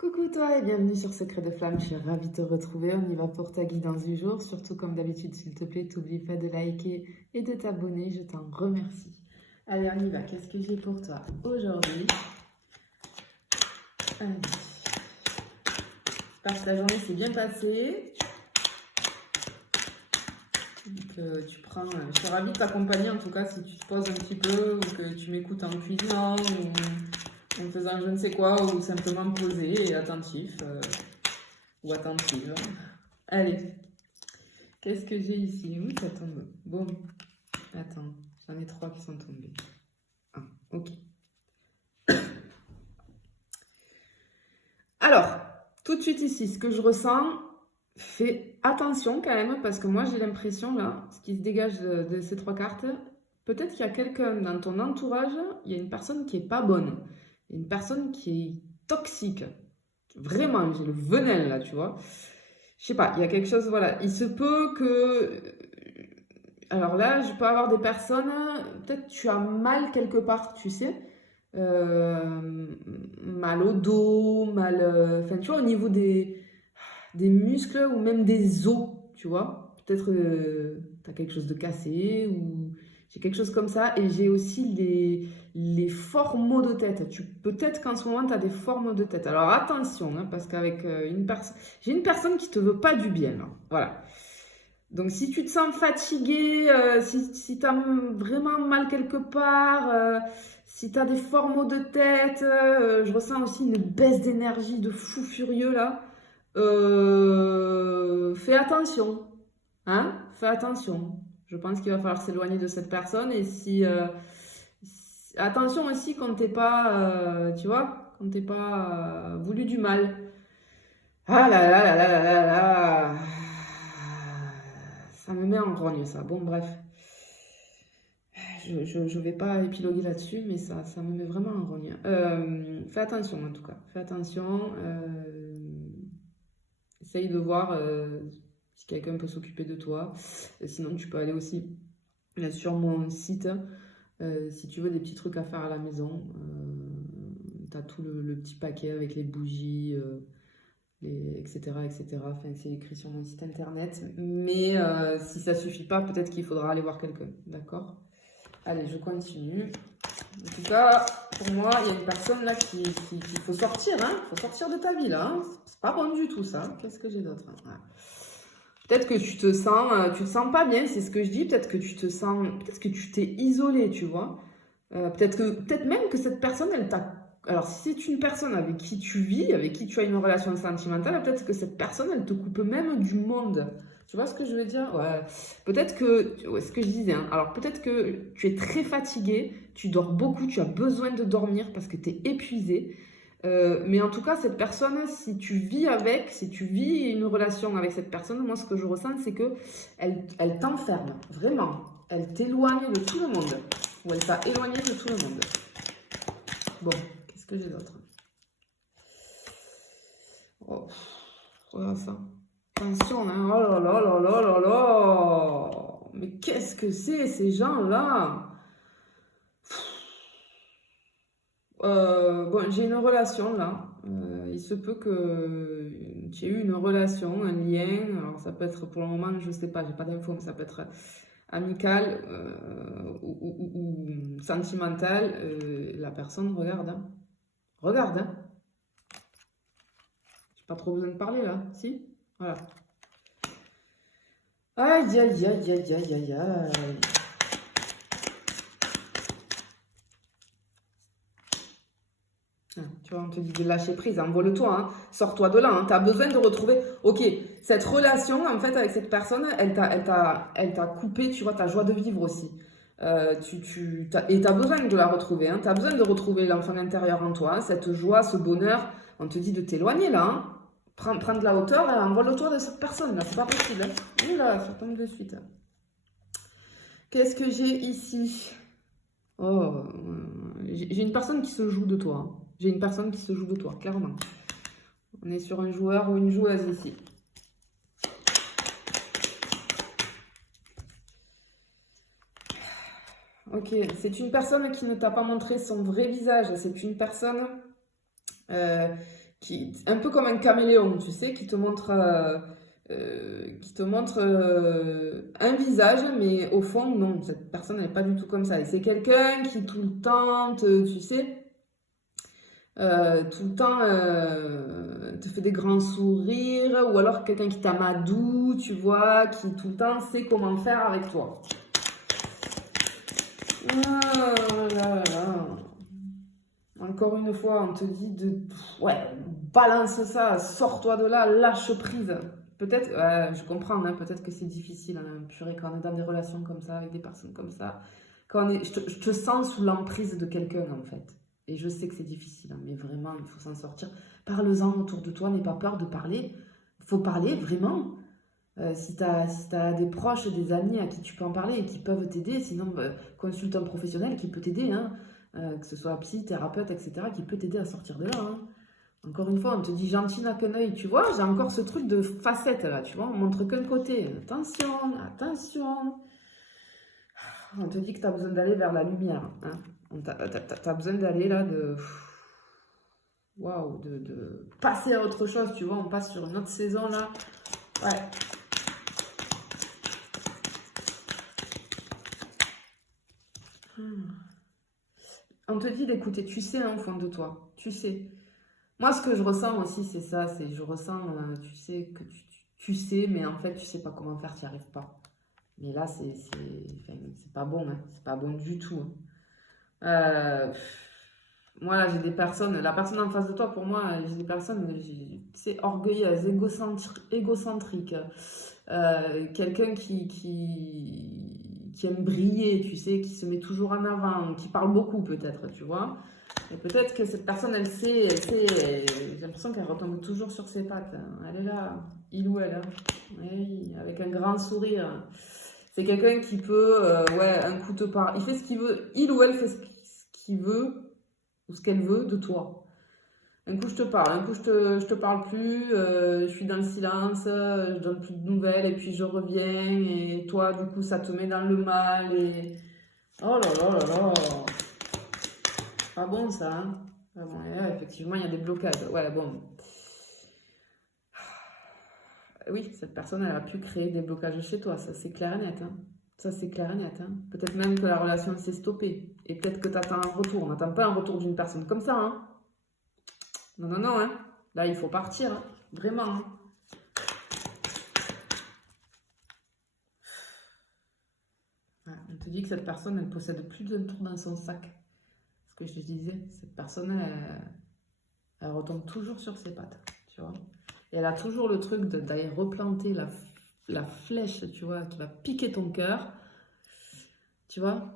Coucou toi et bienvenue sur Secret de Flamme, je suis ravie de te retrouver, on y va pour ta guidance du jour, surtout comme d'habitude s'il te plaît, t'oublie pas de liker et de t'abonner, je t'en remercie. Allez on y va, qu'est-ce que j'ai pour toi aujourd'hui? Allez. J'espère que ta journée s'est bien passée. Donc, je suis ravie de t'accompagner en tout cas si tu te poses un petit peu ou que tu m'écoutes en cuisinant ou en faisant je ne sais quoi ou simplement posé et attentif ou attentive. Allez. Qu'est-ce que j'ai ici? Oui, ça tombe. Bon, attends, j'en ai 3 qui sont tombés. Ah, ok. Alors, tout de suite ici, ce que je ressens, fais attention quand même, parce que moi j'ai l'impression là, ce qui se dégage de ces 3 cartes, peut-être qu'il y a quelqu'un dans ton entourage, il y a une personne qui est pas bonne, il y a une personne qui est toxique. Vraiment, j'ai le venin là, tu vois. Je sais pas, il y a quelque chose, voilà. Il se peut que. Alors là, je peux avoir des personnes, peut-être tu as mal quelque part, tu sais. Mal au dos, mal. Enfin, tu vois, au niveau des muscles ou même des os, tu vois. Peut-être tu as quelque chose de cassé ou j'ai quelque chose comme ça. Et j'ai aussi les forts maux de tête. Peut-être qu'en ce moment, tu as des forts maux de tête. Alors attention, hein, parce qu'avec une personne. J'ai une personne qui te veut pas du bien, là. Voilà. Donc, si tu te sens fatigué, si tu as vraiment mal quelque part, si tu as des forts maux de tête, je ressens aussi une baisse d'énergie de fou furieux là. Fais attention, hein? Fais attention. Je pense qu'il va falloir s'éloigner de cette personne et attention aussi quand t'es pas, tu vois, quand t'es pas voulu du mal. Ah là là là là là là là. Ça me met en grogne ça. Bon bref. Je vais pas épiloguer là-dessus, mais ça me met vraiment en grogne. Fais attention en tout cas. Fais attention. Essaye de voir si quelqu'un peut s'occuper de toi. Sinon, tu peux aller aussi sur mon site. Si tu veux des petits trucs à faire à la maison, tu as tout le petit paquet avec les bougies, etc., etc. Enfin, c'est écrit sur mon site internet. Mais si ça suffit pas, peut-être qu'il faudra aller voir quelqu'un. D'accord? Allez, je continue. En tout cas, pour moi, il y a une personne là qu'il faut sortir. Hein. Il faut sortir de ta vie là. Hein. C'est pas bon du tout ça. Qu'est-ce que j'ai d'autre? Voilà. Peut-être que tu te sens pas bien, c'est ce que je dis. Peut-être que peut-être que tu t'es isolé, tu vois. Peut-être même que cette personne, elle t'a. Alors, si c'est une personne avec qui tu vis, avec qui tu as une relation sentimentale, peut-être que cette personne, elle te coupe même du monde. Tu vois ce que je veux dire? Ouais. Peut-être que. Ouais, ce que je disais. Hein. Alors, peut-être que tu es très fatigué, tu dors beaucoup, tu as besoin de dormir parce que tu es épuisé. Mais en tout cas, cette personne, si tu vis une relation avec cette personne, moi, ce que je ressens, c'est que elle t'enferme, vraiment. Elle t'éloigne de tout le monde. Ou elle t'a éloigné de tout le monde. Bon, qu'est-ce que j'ai d'autre? Oh, voilà ça. Attention, hein. Oh là là là là là là. Mais qu'est-ce que c'est, ces gens-là? Bon, j'ai une relation là. Il se peut que tu aies eu une relation, un lien. Alors, ça peut être pour le moment, je sais pas, j'ai pas d'infos, mais ça peut être amical ou sentimental. La personne regarde. Hein. Regarde. Hein. J'ai pas trop besoin de parler là. Si? Voilà. Aïe, aïe, aïe, aïe, aïe, aïe, aïe. Tu vois, on te dit de lâcher prise, envole-toi, hein. Sors-toi de là, hein. Tu as besoin de retrouver, ok, cette relation, en fait, avec cette personne, elle t'a coupé, tu vois, ta joie de vivre aussi. Et tu as besoin de la retrouver, hein. Tu as besoin de retrouver l'enfant intérieur en toi, hein, cette joie, ce bonheur. On te dit de t'éloigner là, hein. Prends de la hauteur et envole-toi de cette personne là, c'est pas possible. Hein. Oula, ça tombe de suite. Qu'est-ce que j'ai ici? Oh, j'ai une personne qui se joue de toi. Hein. J'ai une personne qui se joue de toi, clairement. On est sur un joueur ou une joueuse ici. Ok, c'est une personne qui ne t'a pas montré son vrai visage. C'est une personne euh, un peu comme un caméléon, tu sais, qui te montre un visage, mais au fond, non, cette personne n'est pas du tout comme ça. Et c'est quelqu'un qui tout le temps, tu sais, tout le temps te fait des grands sourires, ou alors quelqu'un qui t'amadoue, tu vois, qui tout le temps sait comment faire avec toi. Ah là là. Encore une fois, on te dit ouais, balance ça, sors-toi de là, lâche prise. Peut-être, je comprends, hein, peut-être que c'est difficile, hein, purée, quand on est dans des relations comme ça, avec des personnes comme ça. Je te sens sous l'emprise de quelqu'un, en fait. Et je sais que c'est difficile, hein, mais vraiment, il faut s'en sortir. Parle-en autour de toi, n'aie pas peur de parler. Il faut parler, vraiment. Si tu as des proches, des amis à qui tu peux en parler et qui peuvent t'aider, sinon consulte un professionnel qui peut t'aider, hein, que ce soit psy, thérapeute, etc., qui peut t'aider à sortir de là. Hein. Encore une fois, on te dit gentil n'a qu'un œil, tu vois, j'ai encore ce truc de facette là, tu vois, on montre qu'un côté. Attention, attention. On te dit que tu as besoin d'aller vers la lumière. Hein. Tu as besoin d'aller là, waouh, de passer à autre chose, tu vois, on passe sur une autre saison là. Ouais. On te dit d'écouter, tu sais, hein, au fond de toi, tu sais. Moi, ce que je ressens aussi, c'est ça, c'est je ressens, tu sais, que tu sais, mais en fait, tu sais pas comment faire, tu n'y arrives pas. Mais là, c'est pas bon, hein, c'est pas bon du tout. Hein. Moi, là, j'ai des personnes, la personne en face de toi, pour moi, j'ai des personnes, tu sais, orgueilleuses, égocentriques. Quelqu'un qui aime briller, tu sais, qui se met toujours en avant, qui parle beaucoup peut-être, tu vois. Et peut-être que cette personne, elle sait, j'ai l'impression qu'elle retombe toujours sur ses pattes. Hein. Elle est là, il ou elle, hein. Oui, avec un grand sourire. C'est quelqu'un qui peut, ouais, un coup te parle. Il fait ce qu'il veut, il ou elle fait ce qu'il veut ou ce qu'elle veut de toi. Un coup je te parle, un coup je te parle plus, je suis dans le silence, je donne plus de nouvelles et puis je reviens et toi du coup ça te met dans le mal et oh là là là là, pas bon ça, hein. Pas bon. Et là, effectivement il y a des blocages, ouais bon. Oui, cette personne elle a pu créer des blocages chez toi, ça c'est clair et net, hein. Ça c'est clair et net, hein. Peut-être même que la relation s'est stoppée et peut-être que tu attends un retour, on n'attend pas un retour d'une personne comme ça, hein. Non, non, non, hein. Là, il faut partir, hein. Vraiment. Hein. Ouais, on te dit que cette personne, elle possède plus d'un tour dans son sac. Ce que je te disais, cette personne, elle retombe toujours sur ses pattes, tu vois. Et elle a toujours le truc d'aller replanter la flèche, tu vois, qui va piquer ton cœur. Tu vois.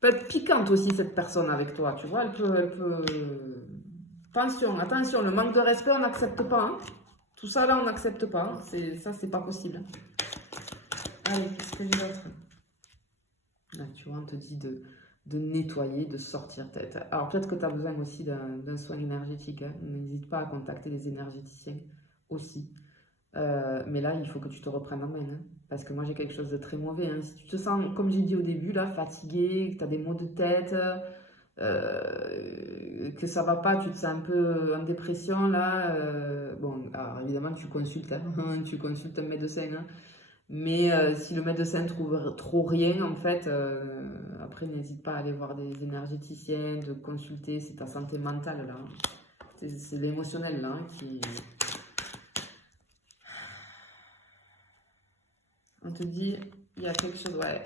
Elle peut être piquante aussi, cette personne, avec toi, tu vois. Elle peut... Attention, attention, le manque de respect, on n'accepte pas, hein. Tout ça là, on n'accepte pas. Hein. Ça, c'est pas possible. Allez, qu'est-ce que j'ai d'autre? Là, tu vois, on te dit de nettoyer, de sortir. Alors, peut-être que tu as besoin aussi d'un soin énergétique. Hein. N'hésite pas à contacter les énergéticiens aussi. Mais là, il faut que tu te reprennes en main. Hein. Parce que moi, j'ai quelque chose de très mauvais. Hein. Si tu te sens, comme j'ai dit au début, là, fatigué, que tu as des maux de tête, que ça va pas, tu te sens un peu en dépression, là. Bon, alors, évidemment, tu consultes. Hein. Tu consultes un médecin. Hein. Mais si le médecin trouve trop rien, en fait, après, n'hésite pas à aller voir des énergéticiens, de consulter, c'est ta santé mentale, là. C'est l'émotionnel, là, qui... On te dit, il y a quelque chose, ouais.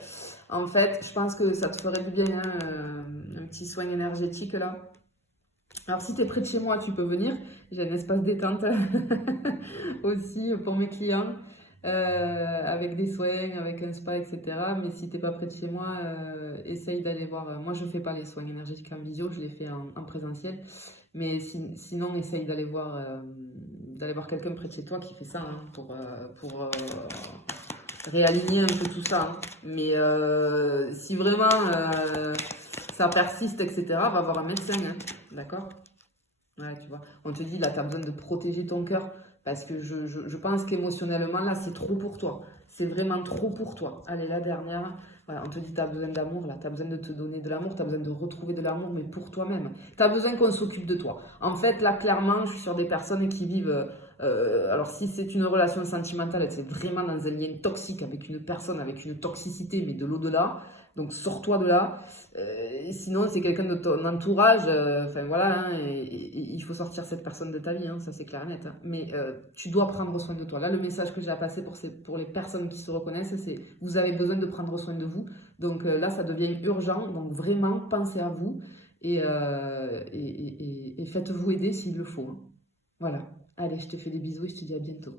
En fait, je pense que ça te ferait du bien, hein, un petit soin énergétique, là. Alors, si tu es près de chez moi, tu peux venir. J'ai un espace détente aussi pour mes clients. Avec des soins, avec un spa, etc. Mais si t'es pas près de chez moi, essaye d'aller voir. Moi, je fais pas les soins énergétiques en visio, je les fais en présentiel. Mais sinon, essaye d'aller voir quelqu'un près de chez toi qui fait ça hein, pour réaligner un peu tout ça. Hein. Mais si vraiment ça persiste, etc., va voir un médecin. Hein, d'accord? Ouais, tu vois. On te dit là, tu as besoin de protéger ton cœur. Parce que je pense qu'émotionnellement, là, c'est trop pour toi. C'est vraiment trop pour toi. Allez, la dernière. Voilà, on te dit, tu as besoin d'amour, là, tu as besoin de te donner de l'amour, tu as besoin de retrouver de l'amour, mais pour toi-même. Tu as besoin qu'on s'occupe de toi. En fait, là, clairement, je suis sur des personnes qui vivent... alors, si c'est une relation sentimentale, c'est vraiment dans un lien toxique avec une personne, avec une toxicité, mais de l'au-delà. Donc, sors-toi de là. Sinon, c'est quelqu'un de ton entourage. Enfin, voilà, hein, et il faut sortir cette personne de ta vie, hein, ça c'est clair et net. Hein. Mais tu dois prendre soin de toi. Là, le message que j'ai à passer pour les personnes qui se reconnaissent, c'est vous avez besoin de prendre soin de vous. Donc là, ça devient urgent. Donc, vraiment, pensez à vous et faites-vous aider s'il le faut. Hein. Voilà. Allez, je te fais des bisous et je te dis à bientôt.